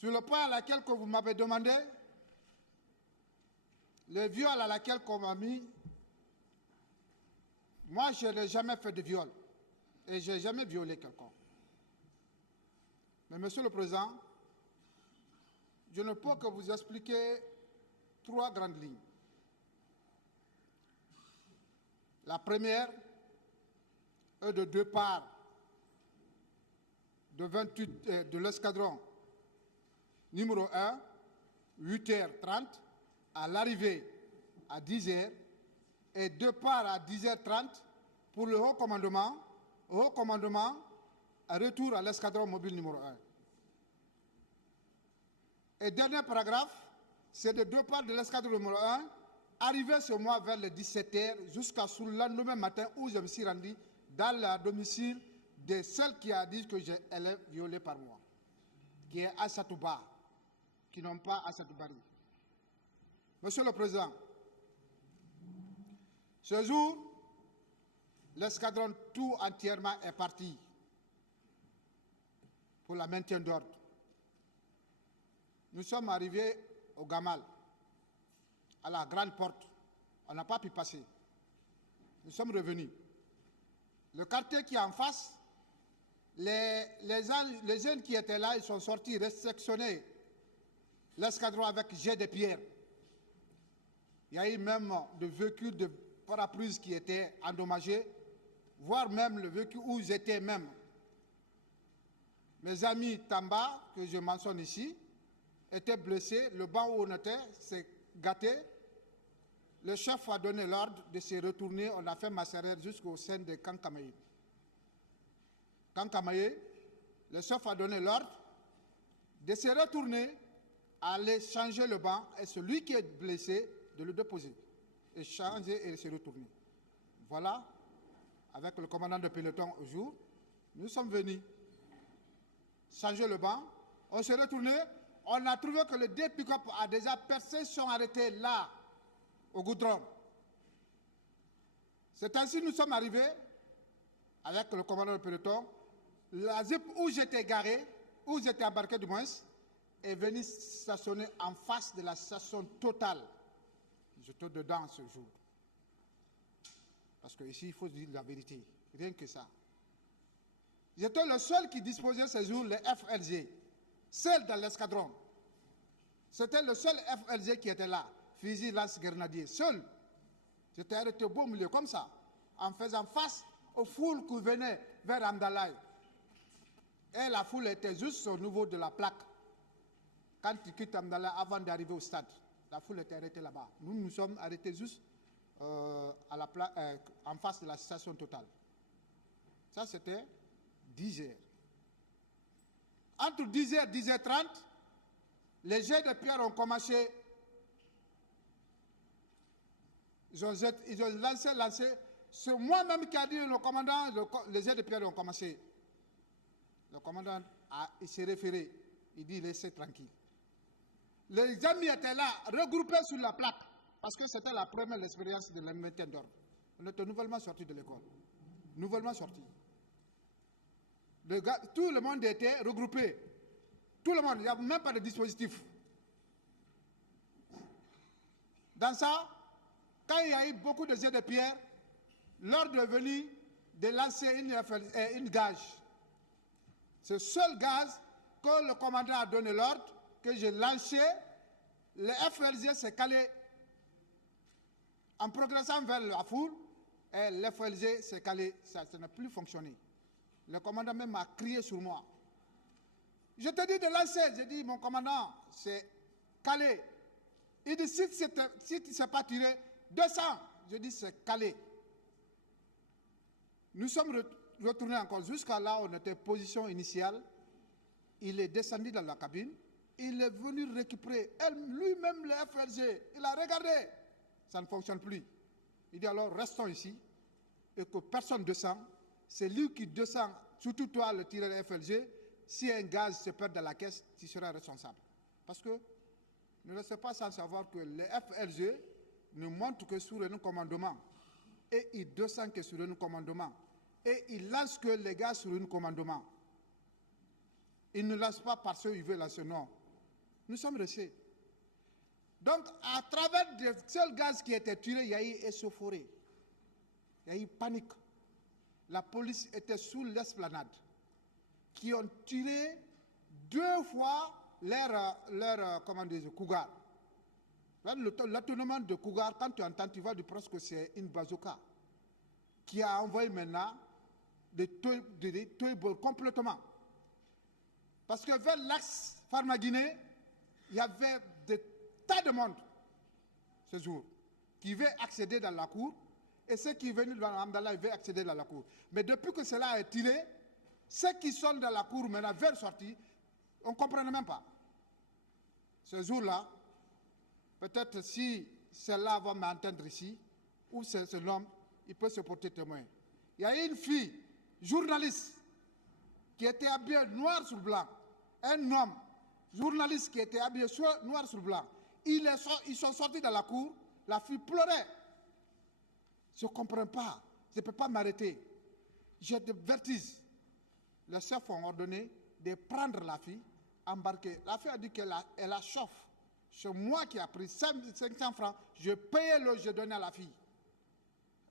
Sur le point à laquelle que vous m'avez demandé, le viol à laquelle qu'on m'a mis, moi je n'ai jamais fait de viol et je n'ai jamais violé quelqu'un. Mais Monsieur le Président, je ne peux que vous expliquer 3 grandes lignes. La première est de 2 parts de l'escadron numéro 1, 8h30, à l'arrivée à 10h, et 2 parts à 10h30 pour le haut commandement, à retour à l'escadron mobile numéro 1. Et dernier paragraphe, c'est de 2 parts de l'escadron numéro 1, arrivé ce mois vers les 17h, jusqu'à ce lendemain matin où je me suis rendu dans le domicile de celle qui a dit que elle est violée par moi, qui est Asatouba, qui n'ont pas Asatoubari. Monsieur le Président, ce jour, l'escadron tout entièrement est parti pour le maintien d'ordre. Nous sommes arrivés au Gamal, à la grande porte. On n'a pas pu passer. Nous sommes revenus. Le quartier qui est en face, les jeunes qui étaient là, ils sont sortis réceptionner l'escadron avec jet de pierre. Il y a eu même des véhicules de parapluies qui étaient endommagés, voire même le véhicule où j'étais même. Mes amis Tamba, que je mentionne ici, étaient blessés. Le banc où on était s'est gâté. Le chef a donné l'ordre de se retourner. On a fait massacrer jusqu'au sein de Kankamaye. Kankamaye, le chef a donné l'ordre de se retourner, aller changer le banc et celui qui est blessé de le déposer et changer et se retourner. Voilà, avec le commandant de peloton au jour, nous sommes venus changer le banc. On s'est retourné, on a trouvé que les 2 pick-up a déjà percé, sont arrêtés là, au goudron. C'est ainsi que nous sommes arrivés avec le commandant de peloton. La zip où j'étais garé, où j'étais embarqué du moins, est venu stationner en face de la station Total. J'étais dedans ce jour. Parce qu'ici, il faut dire la vérité. Rien que ça. J'étais le seul qui disposait ce jour les FLG. Seul dans l'escadron. C'était le seul FLG qui était là. Fusil lance-grenadier. Seul. J'étais arrêté au beau milieu comme ça. En faisant face aux foules qui venaient vers Amdalaï. Et la foule était juste au niveau de la plaque. Quand tu quittes Amdalaï avant d'arriver au stade, la foule était arrêtée là-bas. Nous nous sommes arrêtés juste en face de la station Total. Ça, c'était 10h. Entre 10h et 10h30, les jets de pierre ont commencé. Ils ont lancé. C'est moi-même qui a dit le commandant, les jets de pierre ont commencé. Le commandant il s'est référé. Il dit laissez tranquille. Les amis étaient là, regroupés sur la plaque, parce que c'était la première expérience de la maintien d'ordre. On était nouvellement sortis de l'école. Nouvellement sortis. Tout le monde était regroupé. Tout le monde, il n'y avait même pas de dispositif. Dans ça, quand il y a eu beaucoup de jets de pierre, l'ordre est venu de lancer une gage. Ce seul gaz que le commandant a donné l'ordre, que j'ai lancé, le FLG s'est calé en progressant vers la foule, et le FLG s'est calé, ça n'a plus fonctionné. Le commandant même a crié sur moi. Je te dis de lancer, j'ai dit mon commandant, c'est calé. Il dit si tu ne sais pas tirer, descends. Je dis c'est calé. Nous sommes retournés encore jusqu'à là où on était position initiale. Il est descendu dans la cabine. Il est venu récupérer lui-même le FLG. Il a regardé. Ça ne fonctionne plus. Il dit alors restons ici et que personne ne descend. C'est lui qui descend, surtout toi le tireur de FLG. Si un gaz se perd dans la caisse, tu seras responsable. Parce que ne restez pas sans savoir que le FLG ne monte que sur un commandement. Et il descend que sur un commandement. Et il lance que les gars sur un commandement. Il ne lance pas parce qu'il veut lancer, non. Nous sommes restés. Donc, à travers des seuls gaz qui étaient tirés, il y a eu échauffourée. Il y a eu panique. La police était sous l'esplanade, qui ont tiré 2 fois leur comment dire, Cougar. L'atonement de Cougar, quand tu entends, tu vas du presque que c'est une bazooka qui a envoyé maintenant des toy-balls complètement. Parce que vers l'axe Farmaguiné, il y avait des tas de monde ce jour qui veut accéder dans la cour. Et ceux qui venaient dans l'Amdallah, ils veulent accéder dans la cour. Mais depuis que cela est tiré, ceux qui sont dans la cour maintenant vers sortie, on ne comprenait même pas. Ce jour-là, peut-être si celle-là va m'entendre ici, ou c'est l'homme, il peut se porter témoin. Il y a une fille, journaliste, qui était habillée noir sur blanc. Un homme, journaliste, qui était habillé noir sur blanc. Ils sont sortis dans la cour, la fille pleurait. Je ne comprends pas, je ne peux pas m'arrêter. J'ai des vertiges. Les chefs ont ordonné de prendre la fille, embarquer. La fille a dit qu'elle a chauffe. C'est moi qui ai pris 500 francs, je payais l'eau, je donnais à la fille.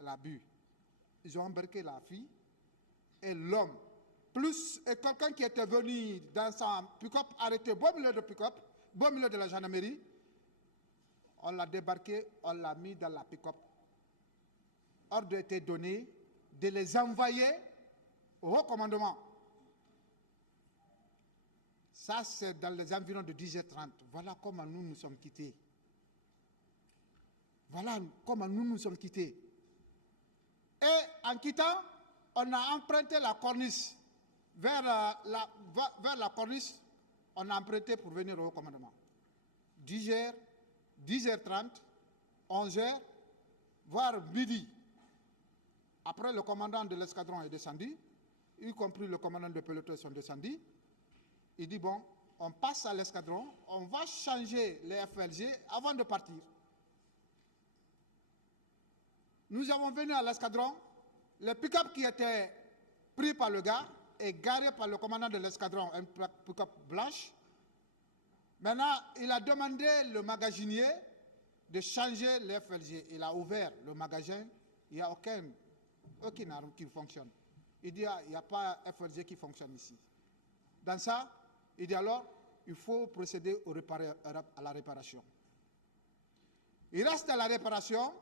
Elle a bu. Ils ont embarqué la fille et l'homme. Plus quelqu'un qui était venu dans son pick-up, arrêté, beau milieu de pick-up, beau milieu de la gendarmerie. On l'a débarqué, on l'a mis dans la pick-up. Ordre a été donné de les envoyer au haut commandement. Ça, c'est dans les environs de 10h30. Voilà comment nous sommes quittés. Voilà comment nous sommes quittés. Et en quittant, on a emprunté la corniche. Vers la corniche, on a emprunté pour venir au haut commandement. 10h, 10h30, 11h, voire midi. Après, le commandant de l'escadron est descendu, y compris le commandant de peloton sont descendus. Il dit, bon, on passe à l'escadron, on va changer les FLG avant de partir. Nous avons venu à l'escadron, le pick-up qui était pris par le gars est garé par le commandant de l'escadron, un pick-up blanche. Maintenant, il a demandé le magasinier de changer les FLG. Il a ouvert le magasin, il n'y a aucune arme qui fonctionne. Il dit, il n'y a pas FLG qui fonctionne ici. Dans ça, il dit alors, il faut procéder à la réparation. Il reste à la réparation.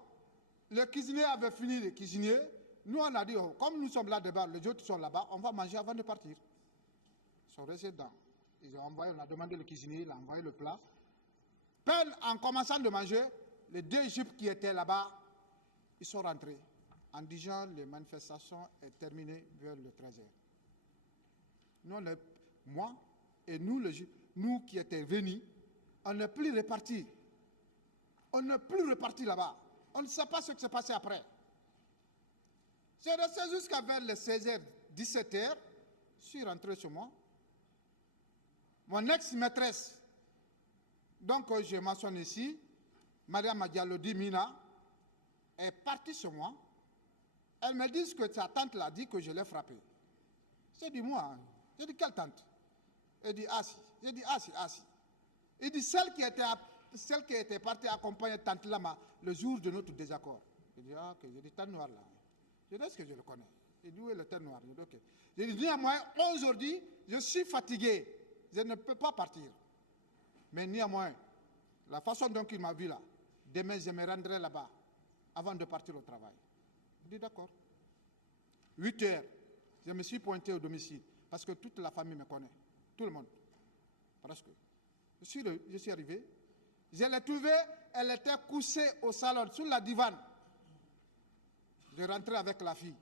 Le cuisinier avait fini de cuisiner. Nous, on a dit, oh, comme nous sommes là dedans, les autres sont là-bas, on va manger avant de partir. Ils sont restés dedans. On a demandé le cuisinier, il a envoyé le plat. Peine en commençant de manger, les 2 jeeps qui étaient là-bas, ils sont rentrés. En disant les manifestations est terminées vers le 13h. Moi et nous qui étions venus, on n'est plus repartis. On n'est plus repartis là-bas. On ne sait pas ce qui s'est passé après. C'est resté jusqu'à vers les 16h, 17h. Je suis rentré chez moi. Mon ex-maîtresse, donc je mentionne ici, Mariam Diallo Mina, est partie chez moi. Elle me dit que sa tante l'a dit que je l'ai frappée. J'ai dit, moi, j'ai dit, quelle tante? Elle dit, assis. J'ai dit, assis. Il dit, celle qui était partie accompagner tante Lama le jour de notre désaccord. J'ai dit, ah, ok, j'ai dit, tante noire là. Je dis, est-ce que je le connais? Il dit, où est le tante noire? J'ai dit, ok. J'ai dit, néanmoins, aujourd'hui, je suis fatigué. Je ne peux pas partir. Mais néanmoins, la façon dont il m'a vu là, demain, je me rendrai là-bas avant de partir au travail. Je dis d'accord. 8h, je me suis pointé au domicile parce que toute la famille me connaît. Tout le monde. Presque. Je suis arrivé. Je l'ai trouvée, elle était couchée au salon, sur la divan. Je rentrais avec la fille.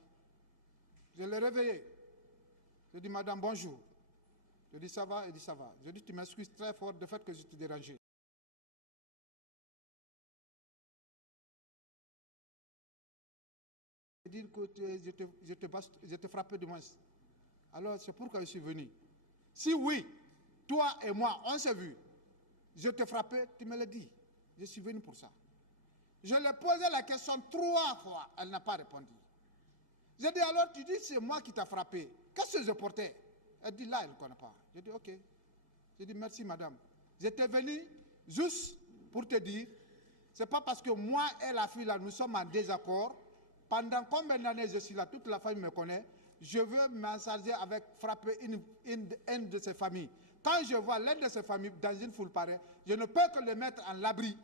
Je l'ai réveillée. Je dis, madame, bonjour. Je dis, ça va? Elle dit, ça va. Je dis, tu m'excuses très fort du fait que je t'ai dérangé. Dire que je te frappais de moins. Alors, c'est pourquoi je suis venu. Si oui, toi et moi, on s'est vu, je te frappais, tu me l'as dit. Je suis venu pour ça. Je lui ai posé la question 3 fois, elle n'a pas répondu. J'ai dit, alors tu dis, c'est moi qui t'ai frappé. Qu'est-ce que je portais? Elle dit, là, elle ne connaît pas. J'ai dit, ok. J'ai dit, merci madame. J'étais venu juste pour te dire, c'est pas parce que moi et la fille là, nous sommes en désaccord. Pendant combien d'années je suis là, toute la famille me connaît. Je veux m'en charger avec frapper une de ses familles. Quand je vois l'un de ses familles dans une foule pareille, je ne peux que le mettre en l'abri.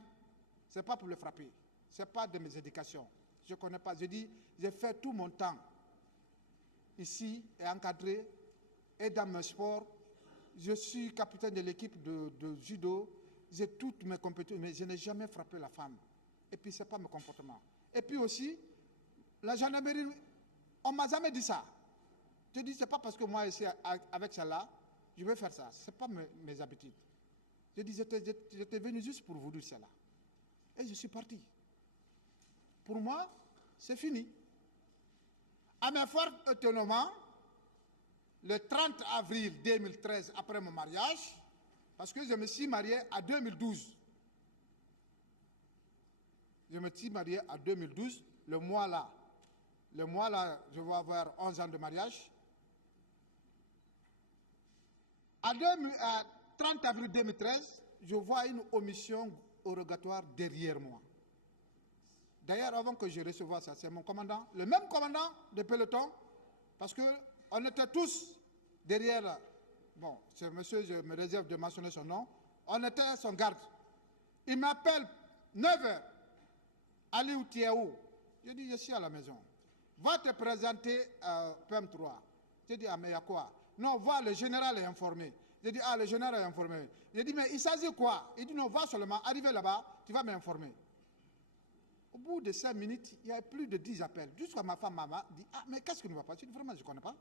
Ce n'est pas pour le frapper. Ce n'est pas de mes éducations. Je ne connais pas. Je dis, j'ai fait tout mon temps ici et encadré et dans mes sports. Je suis capitaine de l'équipe de judo. J'ai toutes mes compétences, mais je n'ai jamais frappé la femme. Et puis, ce n'est pas mon comportement. Et puis aussi, la gendarmerie, on ne m'a jamais dit ça. Je dis, ce n'est pas parce que moi, ici, avec celle-là, je vais faire ça. Ce n'est pas mes habitudes. Je dis, j'étais venu juste pour vous dire cela. Et je suis parti. Pour moi, c'est fini. À mes fort étonnement, le 30 avril 2013, après mon mariage, parce que je me suis marié en 2012. Je me suis marié en 2012, le mois là, je vais avoir 11 ans de mariage. À 30 avril 2013, je vois une omission rogatoire derrière moi. D'ailleurs, avant que je recevoie ça, c'est mon commandant, le même commandant de peloton, parce qu'on était tous derrière, bon, ce monsieur, je me réserve de mentionner son nom, on était son garde. Il m'appelle 9h, allez où tu es où? Je dis, je suis à la maison. Va te présenter à PM3. Je dis, ah mais il y a quoi? Non, va, le général est informé. Je dis, ah, le général est informé. Je dis, mais il s'agit quoi? Il dit, non, va seulement, arriver là-bas, tu vas m'informer. Au bout de 5 minutes, il y a plus de 10 appels. Jusqu'à ma femme, maman, dit, ah, mais qu'est-ce qui ne va pas? Je dis, vraiment, je ne connais pas.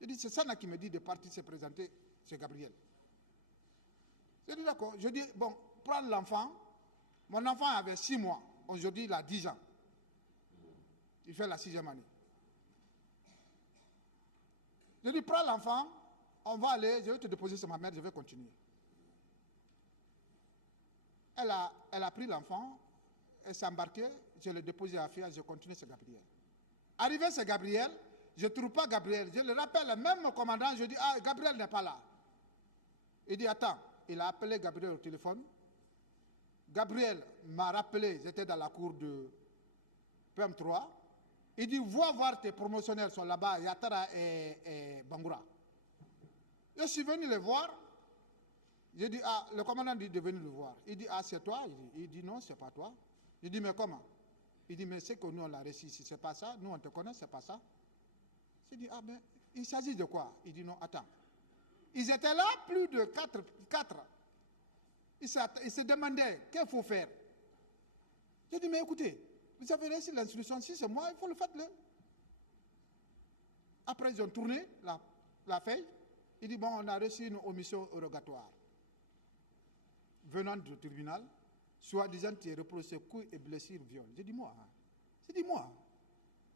Je dis, c'est ça qui me dit de partir se présenter chez Gabriel. Je dis, d'accord. Je dis, bon, prends l'enfant. Mon enfant avait 6 mois. Aujourd'hui, il a 10 ans. Il fait la 6e année. Je dis, prends l'enfant, on va aller, je vais te déposer sur ma mère, je vais continuer. Elle a pris l'enfant, elle s'est embarquée, je l'ai déposé à Fia, je continue sur Gabriel. Arrivé sur Gabriel, je ne trouve pas Gabriel. Je le rappelle, même au commandant, je dis, ah, Gabriel n'est pas là. Il dit, attends, il a appelé Gabriel au téléphone. Gabriel m'a rappelé, j'étais dans la cour de PM3. Il dit, va voir tes promotionnaires sont là-bas, Yatara et Bangoura. Je suis venu les voir. J'ai dit, ah, le commandant dit de venir le voir. Il dit, ah, c'est toi? Il dit, non, c'est pas toi. Je dis, mais comment? Il dit, mais c'est que nous, on l'a reçu ici, c'est pas ça. Nous, on te connaît, c'est pas ça. J'ai dit, ah, mais il s'agit de quoi? Il dit, non, attends. Ils étaient là, plus de 4. Ils se demandaient, qu'est-ce qu'il faut faire? J'ai dit, mais écoutez, vous avez reçu l'instruction, si c'est moi, il faut le faire. Après, ils ont tourné la feuille. Il dit, bon, on a reçu une omission rogatoire. Venant du tribunal, soi-disant, tu es reproché coups et blessures, viol. J'ai dit, moi. J'ai dit, moi.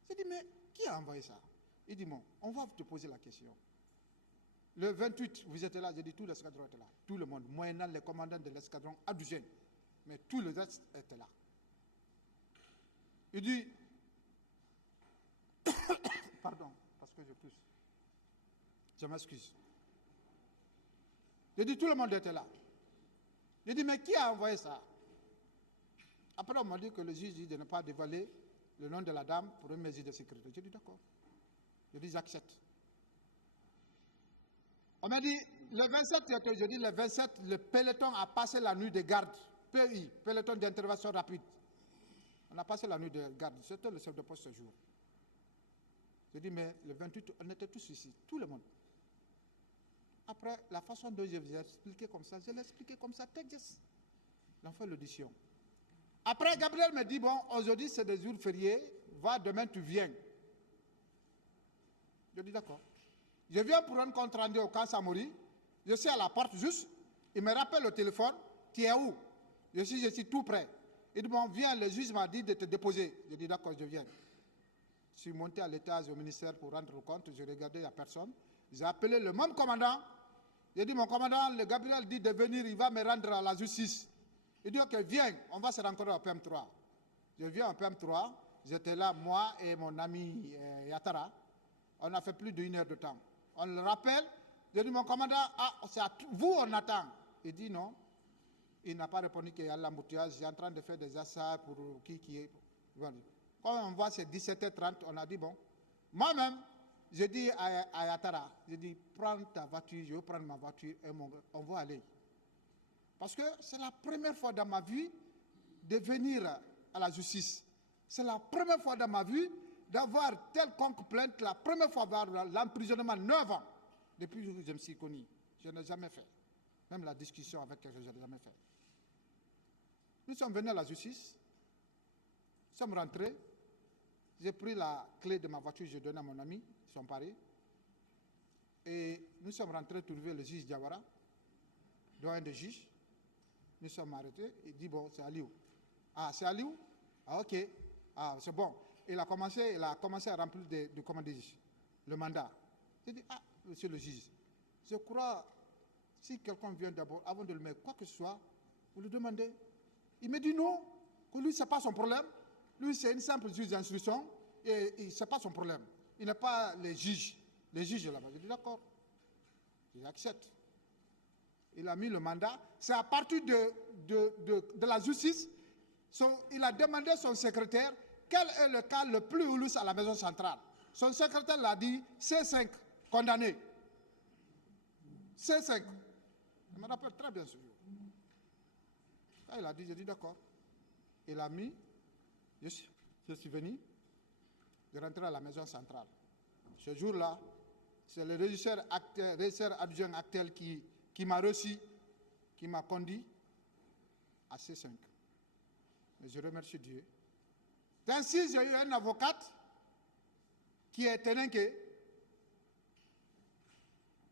J'ai dit, mais qui a envoyé ça? Il dit, bon, on va te poser la question. Le 28, vous êtes là, j'ai dit, tout l'escadron était là. Tout le monde, moyennant les commandants de l'escadron Adugène. Mais tout le reste était là. Il dit, pardon, parce que je tousse. Je m'excuse. J'ai dit, tout le monde était là. J'ai dit, mais qui a envoyé ça? Après, on m'a dit que le juge dit de ne pas dévoiler le nom de la dame pour une mesure de sécurité. J'ai dit, d'accord. J'ai dit, j'accepte. On m'a dit, le 27, je dis, le 27, le peloton a passé la nuit de garde. PI, peloton d'intervention rapide. On a passé la nuit de garde. C'était le chef de poste ce jour. J'ai dit, mais le 28, on était tous ici, tout le monde. Après, la façon dont je vous ai expliqué comme ça, je l'ai expliqué comme ça, texte. On fait l'audition. Après, Gabriel me dit, bon, aujourd'hui c'est des jours fériés, va, demain tu viens. Je dis, d'accord. Je viens pour un compte rendu au camp Samori. Je suis à la porte juste. Il me rappelle au téléphone, tu es où? Je suis tout prêt. Il dit, bon, viens, le juge m'a dit de te déposer. Je dis, d'accord, je viens. Je suis monté à l'étage au ministère pour rendre compte. Je regardais, il n'y a personne. J'ai appelé le même commandant. J'ai dit, mon commandant, le Gabriel dit de venir, il va me rendre à la justice. Il dit, ok, viens, on va se rencontrer au PM3. Je viens au PM3. J'étais là, moi et mon ami Yatara. On a fait plus d'1 heure de temps. On le rappelle. J'ai dit, mon commandant, ah, c'est à vous on attend. Il dit, non. Il n'a pas répondu qu'il y a l'embouteillage. J'ai en train de faire des achats pour qui est. Quand on voit c'est 17h30, on a dit bon. Moi-même, j'ai dit à Yatara, j'ai dit prends ta voiture, je vais prendre ma voiture et on va aller. Parce que c'est la première fois dans ma vie de venir à la justice. C'est la première fois dans ma vie d'avoir quelconque plainte, la première fois d'avoir l'emprisonnement 9 ans. Depuis que je me suis connu, je n'ai jamais fait. Même la discussion avec quelqu'un, je n'ai jamais fait. Nous sommes venus à la justice, nous sommes rentrés, j'ai pris la clé de ma voiture, j'ai donné à mon ami, ils sont parés. Et nous sommes rentrés trouver le juge Diawara, doyen des juges. Nous sommes arrêtés, il dit bon, c'est Aliou. Ah, c'est Aliou? Ah, ok. Ah, c'est bon. Il a commencé à remplir le mandat. J'ai dit, ah, monsieur le juge, je crois, si quelqu'un vient d'abord, avant de le mettre quoi que ce soit, vous lui demandez. Il me dit non, que lui, ce n'est pas son problème. Lui, c'est une simple juge d'instruction et ce n'est pas son problème. Il n'est pas les juges là-bas. J'ai dit d'accord, j'accepte. Il a mis le mandat. C'est à partir de la justice, il a demandé à son secrétaire quel est le cas le plus houlous à la maison centrale. Son secrétaire l'a dit, C5, condamné. C5. Je me rappelle très bien ce jour. Quand il a dit, j'ai dit d'accord. Il a mis, je suis venu, je rentré à la maison centrale. Ce jour-là, c'est le régisseur adjoint actuel qui m'a reçu, qui m'a conduit à C5. Et je remercie Dieu. Ainsi, j'ai eu un avocat qui est Tenenke,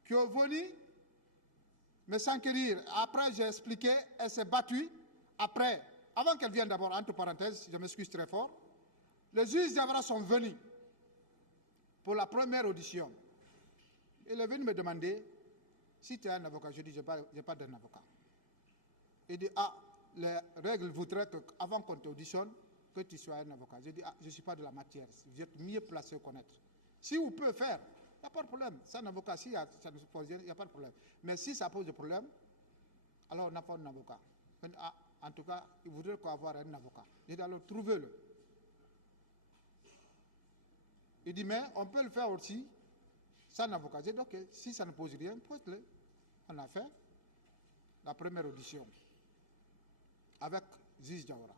qui est venu me s'enquérir. Après, j'ai expliqué, elle s'est battue. Après, avant qu'elle vienne d'abord, entre parenthèses, je m'excuse très fort, les juges d'Avra sont venus pour la première audition. Il est venu me demander si tu es un avocat. Je dis, je n'ai pas d'un avocat. Il dit, ah, les règles voudraient qu'avant qu'on t'auditionne, que tu sois un avocat. Je dis, ah, je ne suis pas de la matière. Vous êtes mieux placé à connaître. Si vous pouvez faire, il n'y a pas de problème. C'est un avocat, si ça ne se pose, il n'y a pas de problème. Mais si ça pose des problèmes, alors on n'a pas un avocat. Ah, en tout cas, il voudrait avoir un avocat. Je dis, alors trouvez-le. Il dit, mais on peut le faire aussi sans avocat. J'ai dit, ok, si ça ne pose rien, pose-le. On a fait la première audition avec Ziz Diawara.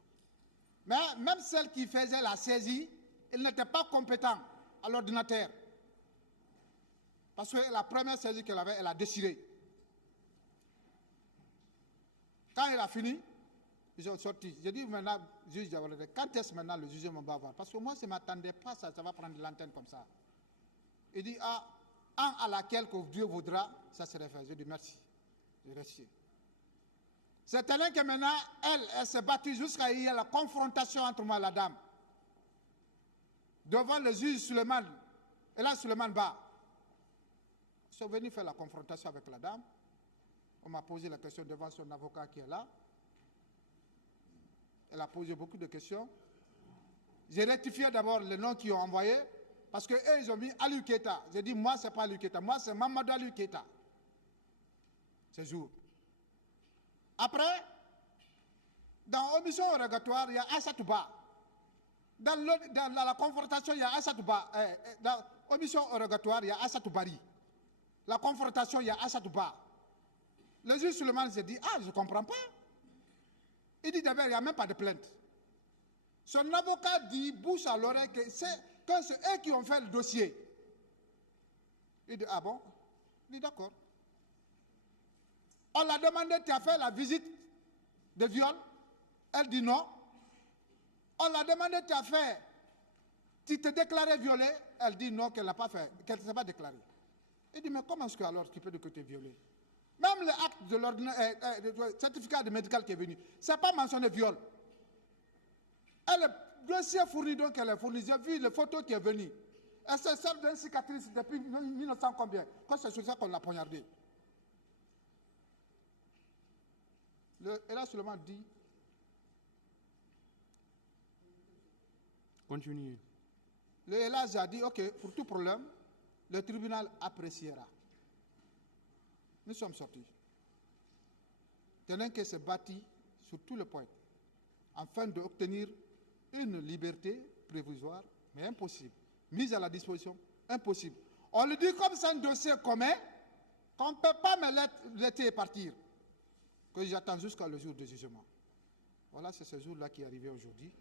Mais même celle qui faisait la saisie, elle n'était pas compétente à l'ordinateur. Parce que la première saisie qu'elle avait, elle a déchiré. Quand elle a fini, ils sont sortis. J'ai dit maintenant, juge Diawara, quand est-ce maintenant le jugement va voir? Parce que moi, je ne m'attendais pas, ça va prendre l'antenne comme ça. Il dit, ah, un à laquelle que Dieu voudra, ça serait fait. Je dis merci. Je remercie. C'est elle que maintenant, elle s'est battue jusqu'à y a la confrontation entre moi et la dame. Devant le juge Suleiman. Et là, Suleiman Ba. Ils sont venus faire la confrontation avec la dame. On m'a posé la question devant son avocat qui est là. Elle a posé beaucoup de questions. J'ai rectifié d'abord les noms qu'ils ont envoyés. Parce qu'eux, ils ont mis Aliou Keita. J'ai dit, moi, ce n'est pas Aliou Keita. Moi, c'est Mamadou Aliou Keita. Ce jour. Après, dans l'omission rogatoire, il y a Aïssatou Ba. Dans la confrontation, il y a Aïssatou Ba. Dans l'omission rogatoire, il y a Aïssatou Bari. La confrontation, il y a Aïssatou Ba. Le juge Suleiman s'est dit, ah, je ne comprends pas. Il dit d'abord, il n'y a même pas de plainte. Son avocat dit, bouche à l'oreille, que c'est eux qui ont fait le dossier. Il dit, ah bon? Il dit, d'accord. On l'a demandé, tu as fait la visite de viol? Elle dit non. On l'a demandé, tu t'es déclaré violée? Elle dit non, qu'elle n'a pas fait, qu'elle ne s'est pas déclarée. Il dit, mais comment est-ce que alors tu peux dire que tu es violée? Même l'acte de le certificat de médical qui est venu, ce n'est pas mentionné viol. Elle est dossier fourni, donc elle est fournie. J'ai vu les photos qui est venue. Elle se sert d'une cicatrice depuis 1900 combien? Quand c'est sur ça qu'on l'a poignardée. Elle a seulement dit. Continuez. Le Elage a dit, ok, pour tout problème, le tribunal appréciera. Nous sommes sortis. Teninque s'est bâti sur tous les points afin d'obtenir une liberté provisoire, mais impossible. Mise à la disposition, impossible. On le dit comme c'est un dossier commun, qu'on ne peut pas me laisser partir, que j'attends jusqu'à le jour du jugement. Voilà, c'est ce jour-là qui est arrivé aujourd'hui.